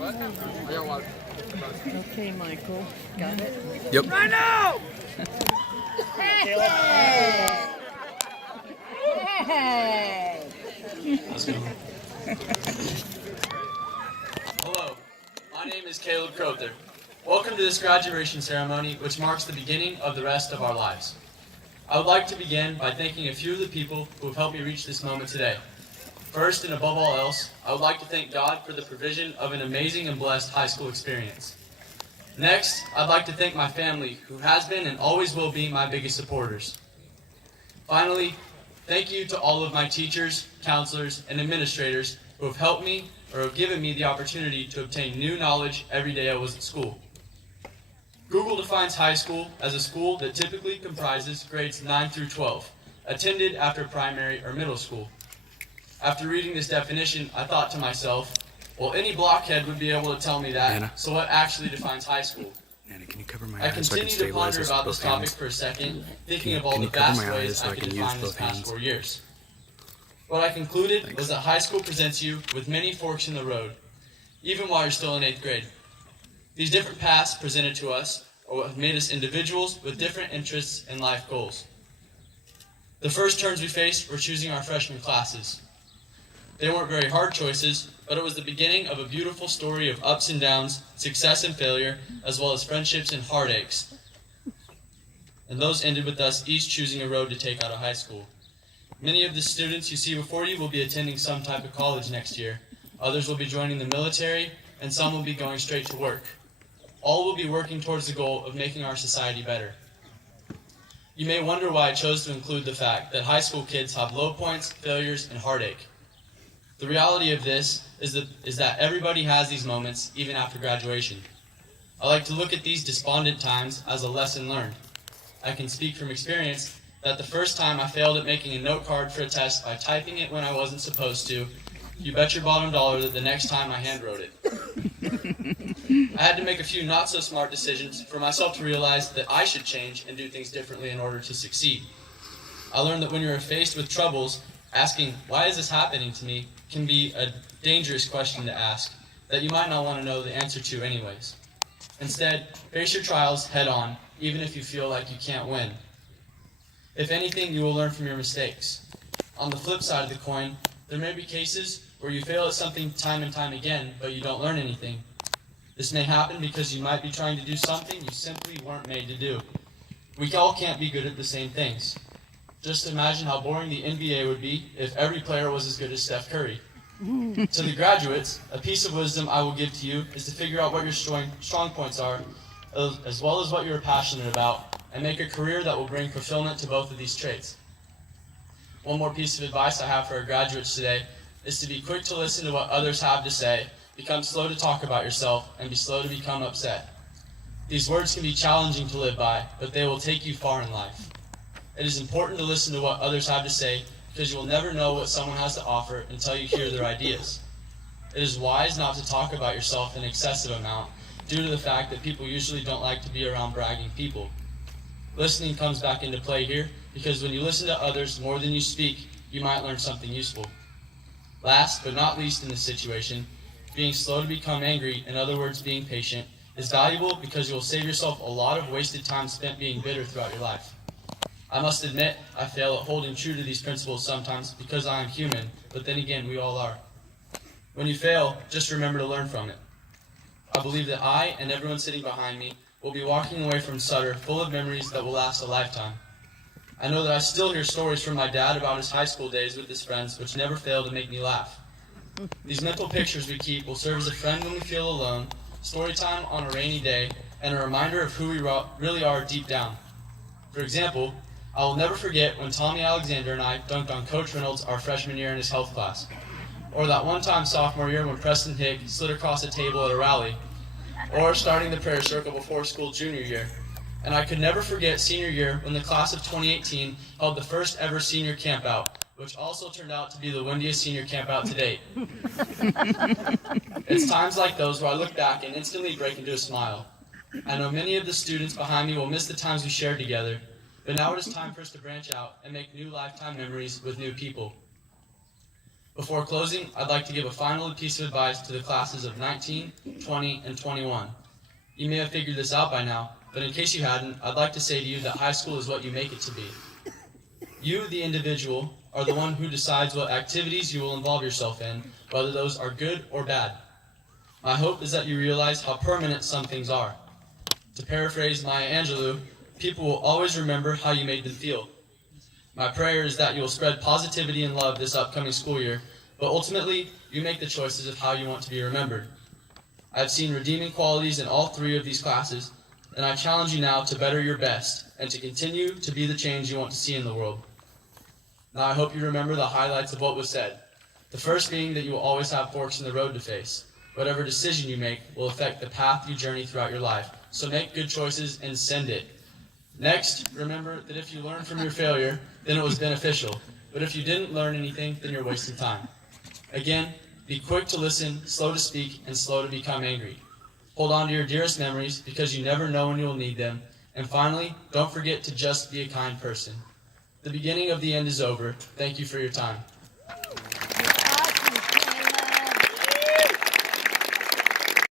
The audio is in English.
Okay, Michael. Got it? Yep. Right now! Hey! Let's go. Hello, my name is Caleb Crowther. Welcome to this graduation ceremony, which marks the beginning of the rest of our lives. I would like to begin by thanking a few of the people who have helped me reach this moment today. First, and above all else, I would like to thank God for the provision of an amazing and blessed high school experience. Next, I'd like to thank my family, who has been and always will be my biggest supporters. Finally, thank you to all of my teachers, counselors, and administrators who have helped me or have given me the opportunity to obtain new knowledge every day I was at school. Google defines high school as a school that typically comprises grades 9 through 12, attended after primary or middle school. After reading this definition, I thought to myself, well, any blockhead would be able to tell me that, Anna. So what actually defines high school? Anna, can you cover my I eyes so I can continue to ponder stabilize this about with this both topic hands? for a second, thinking of Can all you the cover vast my eyes ways so I I could can use define this both past hands? 4 years. What I concluded Thanks. was that high school presents you with many forks in the road, even while you're still in 8th grade. These different paths presented to us are what have made us individuals with different interests and life goals. The first turns we faced were choosing our freshman classes. They weren't very hard choices, but it was the beginning of a beautiful story of ups and downs, success and failure, as well as friendships and heartaches. And those ended with us each choosing a road to take out of high school. Many of the students you see before you will be attending some type of college next year. Others will be joining the military, and some will be going straight to work. All will be working towards the goal of making our society better. You may wonder why I chose to include the fact that high school kids have low points, failures, and heartache. The reality of this is that everybody has these moments even after graduation. I like to look at these despondent times as a lesson learned. I can speak from experience that the first time I failed at making a note card for a test by typing it when I wasn't supposed to, you bet your bottom dollar that the next time I handwrote it. I had to make a few not so smart decisions for myself to realize that I should change and do things differently in order to succeed. I learned that when you're faced with troubles, asking, why is this happening to me, can be a dangerous question to ask that you might not want to know the answer to anyways. Instead, face your trials head on, even if you feel like you can't win. If anything, you will learn from your mistakes. On the flip side of the coin, there may be cases where you fail at something time and time again, but you don't learn anything. This may happen because you might be trying to do something you simply weren't made to do. We all can't be good at the same things. Just imagine how boring the NBA would be if every player was as good as Steph Curry. To the graduates, a piece of wisdom I will give to you is to figure out what your strong points are, as well as what you're passionate about, and make a career that will bring fulfillment to both of these traits. One more piece of advice I have for our graduates today is to be quick to listen to what others have to say, become slow to talk about yourself, and be slow to become upset. These words can be challenging to live by, but they will take you far in life. It is important to listen to what others have to say because you will never know what someone has to offer until you hear their ideas. It is wise not to talk about yourself in excessive amount due to the fact that people usually don't like to be around bragging people. Listening comes back into play here because when you listen to others more than you speak, you might learn something useful. Last but not least in this situation, being slow to become angry, in other words being patient, is valuable because you will save yourself a lot of wasted time spent being bitter throughout your life. I must admit, I fail at holding true to these principles sometimes because I am human, but then again, we all are. When you fail, just remember to learn from it. I believe that I and everyone sitting behind me will be walking away from Sutter full of memories that will last a lifetime. I know that I still hear stories from my dad about his high school days with his friends, which never fail to make me laugh. These mental pictures we keep will serve as a friend when we feel alone, story time on a rainy day, and a reminder of who we really are deep down. For example, I will never forget when Tommy Alexander and I dunked on Coach Reynolds our freshman year in his health class. Or that one time sophomore year when Preston Hick slid across a table at a rally. Or starting the prayer circle before school junior year. And I could never forget senior year when the class of 2018 held the first ever senior campout, which also turned out to be the windiest senior campout to date. It's times like those where I look back and instantly break into a smile. I know many of the students behind me will miss the times we shared together, but now it is time for us to branch out and make new lifetime memories with new people. Before closing, I'd like to give a final piece of advice to the classes of 19, 20, and 21. You may have figured this out by now, but in case you hadn't, I'd like to say to you that high school is what you make it to be. You, the individual, are the one who decides what activities you will involve yourself in, whether those are good or bad. My hope is that you realize how permanent some things are. To paraphrase Maya Angelou, people will always remember how you made them feel. My prayer is that you will spread positivity and love this upcoming school year, but ultimately, you make the choices of how you want to be remembered. I have seen redeeming qualities in all three of these classes, and I challenge you now to better your best and to continue to be the change you want to see in the world. Now I hope you remember the highlights of what was said. The first being that you will always have forks in the road to face. Whatever decision you make will affect the path you journey throughout your life, so make good choices and send it. Next, remember that if you learn from your failure, then it was beneficial. But if you didn't learn anything, then you're wasting time. Again, be quick to listen, slow to speak, and slow to become angry. Hold on to your dearest memories because you never know when you'll need them. And finally, don't forget to just be a kind person. The beginning of the end is over. Thank you for your time.